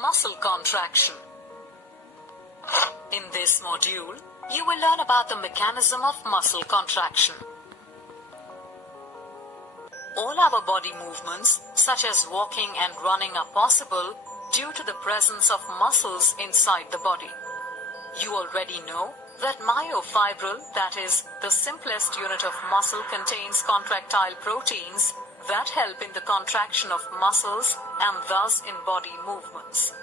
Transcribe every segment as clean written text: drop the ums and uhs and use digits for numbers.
Muscle contraction. In this module, you will learn about the mechanism of muscle contraction. All our body movements, such as walking and running, are possible due to the presence of muscles inside the body. You already know that myofibril, that is, the simplest unit of muscle, contains contractile proteins that help in the contraction of muscles and thus in body movements.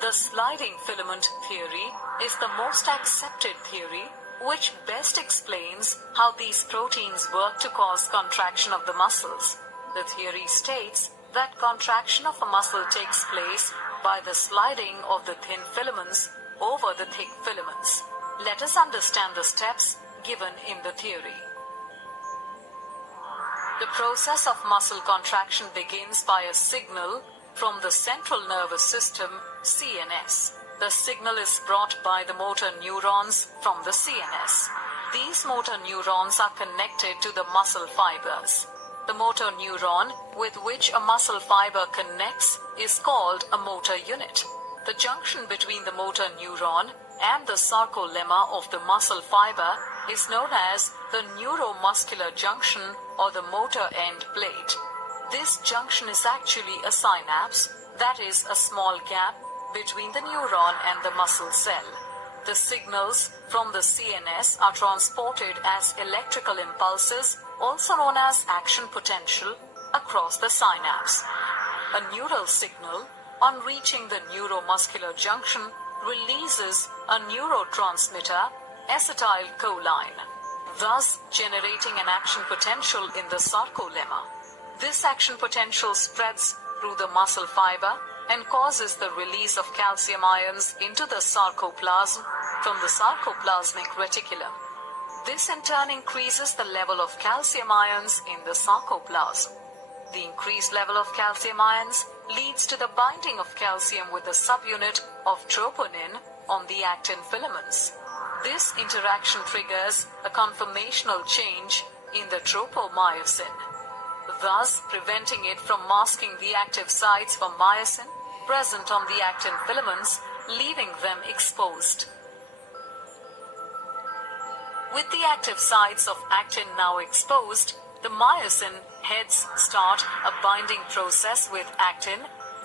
The sliding filament theory is the most accepted theory, which best explains how these proteins work to cause contraction of the muscles. The theory states that contraction of a muscle takes place by the sliding of the thin filaments over the thick filaments. Let us understand the steps given in the theory. The process of muscle contraction begins by a signal from the central nervous system, CNS. The signal is brought by the motor neurons from the CNS. These motor neurons are connected to the muscle fibers. The motor neuron with which a muscle fiber connects is called a motor unit. The junction between the motor neuron and the sarcolemma of the muscle fiber is known as the neuromuscular junction or the motor end plate. This junction is actually a synapse, that is, a small gap between the neuron and the muscle cell. The signals from the CNS are transported as electrical impulses, also known as action potential, across the synapse. A neural signal, on reaching the neuromuscular junction, releases a neurotransmitter, acetylcholine, thus generating an action potential in the sarcolemma. This action potential spreads through the muscle fiber and causes the release of calcium ions into the sarcoplasm from the sarcoplasmic reticulum. This in turn increases the level of calcium ions in the sarcoplasm. The increased level of calcium ions leads to the binding of calcium with the subunit of troponin on the actin filaments. This interaction triggers a conformational change in the tropomyosin, thus preventing it from masking the active sites for myosin present on the actin filaments, leaving them exposed. With the active sites of actin now exposed, the myosin heads start a binding process with actin,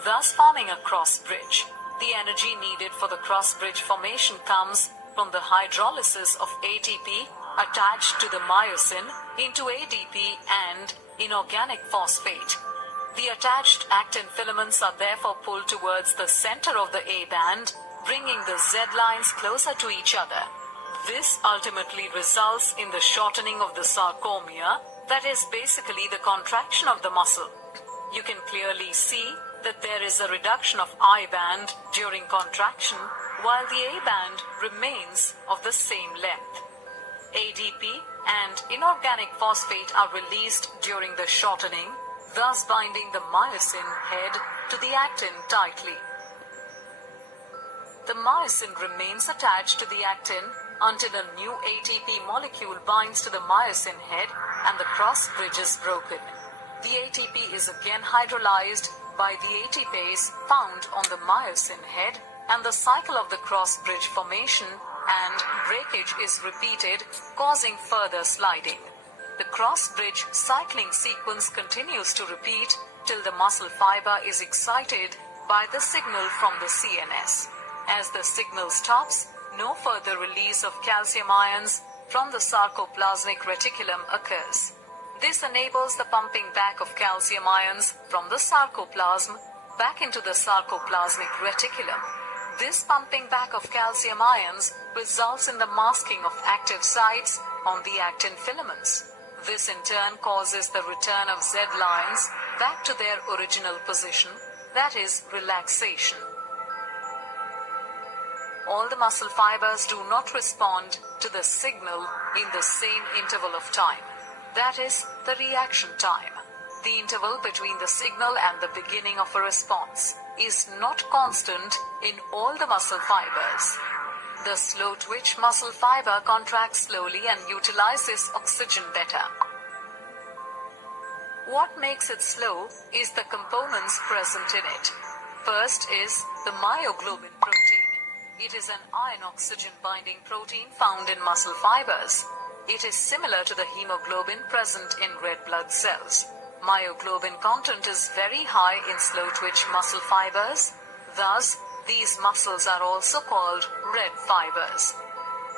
thus forming a cross bridge. The energy needed for the cross bridge formation comes from the hydrolysis of ATP attached to the myosin into ADP and inorganic phosphate. The attached actin filaments are therefore pulled towards the center of the A band, bringing the Z lines closer to each other. This ultimately results in the shortening of the sarcomere, that is basically the contraction of the muscle. You can clearly see that there is a reduction of I band during contraction, while the A band remains of the same length. ADP and inorganic phosphate are released during the shortening, thus binding the myosin head to the actin tightly. The myosin remains attached to the actin until a new ATP molecule binds to the myosin head and the cross bridge is broken. The ATP is again hydrolyzed by the ATPase found on the myosin head, and the cycle of the cross bridge formation and breakage is repeated, causing further sliding. The cross bridge cycling sequence continues to repeat till the muscle fiber is excited by the signal from the CNS. As the signal stops, no further release of calcium ions from the sarcoplasmic reticulum occurs. This enables the pumping back of calcium ions from the sarcoplasm back into the sarcoplasmic reticulum. This pumping back of calcium ions results in the masking of active sites on the actin filaments. This in turn causes the return of Z lines back to their original position, that is, relaxation. All the muscle fibers do not respond to the signal in the same interval of time, that is, the reaction time. The interval between the signal and the beginning of a response is not constant in all the muscle fibers. The slow twitch muscle fiber contracts slowly and utilizes oxygen better. What makes it slow is the components present in it. First is the myoglobin protein. It is an iron-oxygen binding protein found in muscle fibers. It is similar to the hemoglobin present in red blood cells. Myoglobin content is very high in slow-twitch muscle fibers. Thus, these muscles are also called red fibers.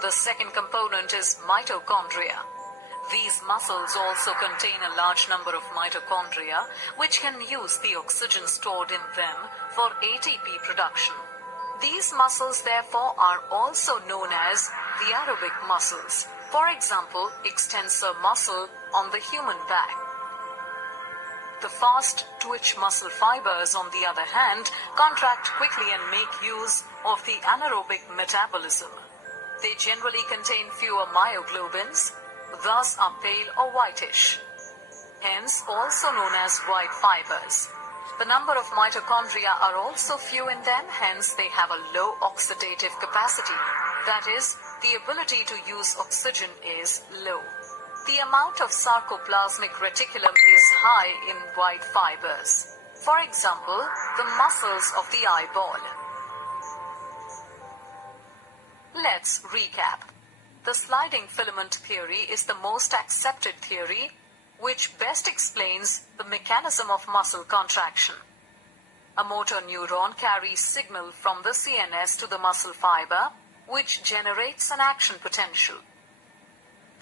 The second component is mitochondria. These muscles also contain a large number of mitochondria, which can use the oxygen stored in them for ATP production. These muscles, therefore, are also known as the aerobic muscles. For example, extensor muscle on the human back. The fast twitch muscle fibers, on the other hand, contract quickly and make use of the anaerobic metabolism. They generally contain fewer myoglobins, thus are pale or whitish, hence also known as white fibers. The number of mitochondria are also few in them, hence they have a low oxidative capacity. That is, the ability to use oxygen is low. The amount of sarcoplasmic reticulum is high in white fibers. For example, the muscles of the eyeball. Let's recap. The sliding filament theory is the most accepted theory, which best explains the mechanism of muscle contraction. A motor neuron carries signal from the CNS to the muscle fiber, which generates an action potential.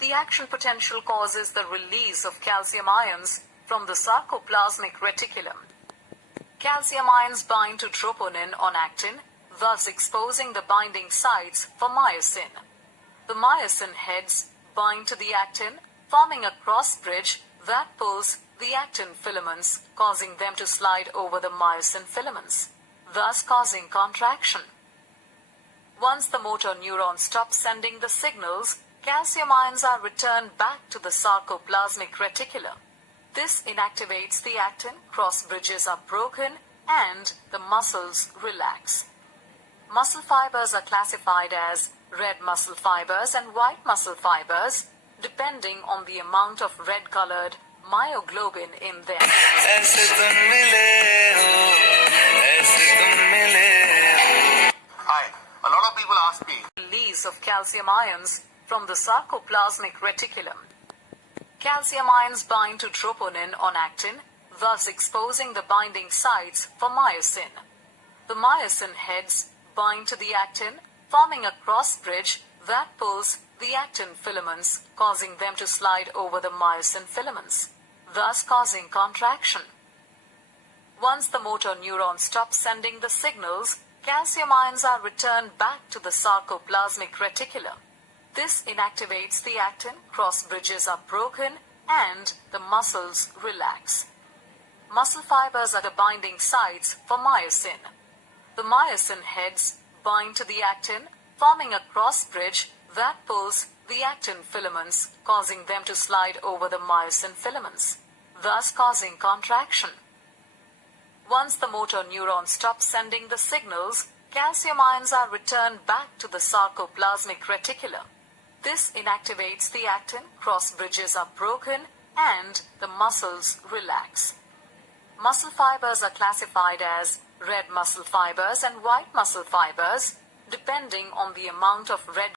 The action potential causes the release of calcium ions from the sarcoplasmic reticulum. Calcium ions bind to troponin on actin, thus exposing the binding sites for myosin. The myosin heads bind to the actin, forming a cross bridge that pulls the actin filaments, causing them to slide over the myosin filaments, thus causing contraction. Once the motor neuron stops sending the signals, calcium ions are returned back to the sarcoplasmic reticulum. This inactivates the actin, cross bridges are broken, and the muscles relax. Muscle fibers are classified as red muscle fibers and white muscle fibers, depending on the amount of red-colored myoglobin in them. Hi, a lot of people ask me. Release of calcium ions from the sarcoplasmic reticulum. Calcium ions bind to troponin on actin, thus exposing the binding sites for myosin. The myosin heads bind to the actin, forming a cross bridge that pulls the actin filaments, causing them to slide over the myosin filaments, thus causing contraction. Once the motor neuron stops sending the signals, calcium ions are returned back to the sarcoplasmic reticulum. This inactivates the actin, cross bridges are broken, and the muscles relax. Muscle fibers are the binding sites for myosin. The myosin heads bind to the actin, forming a cross bridge that pulls the actin filaments, causing them to slide over the myosin filaments, thus causing contraction. Once the motor neuron stops sending the signals, calcium ions are returned back to the sarcoplasmic reticulum. This inactivates the actin, cross bridges are broken, and the muscles relax. Muscle fibers are classified as red muscle fibers and white muscle fibers, depending on the amount of red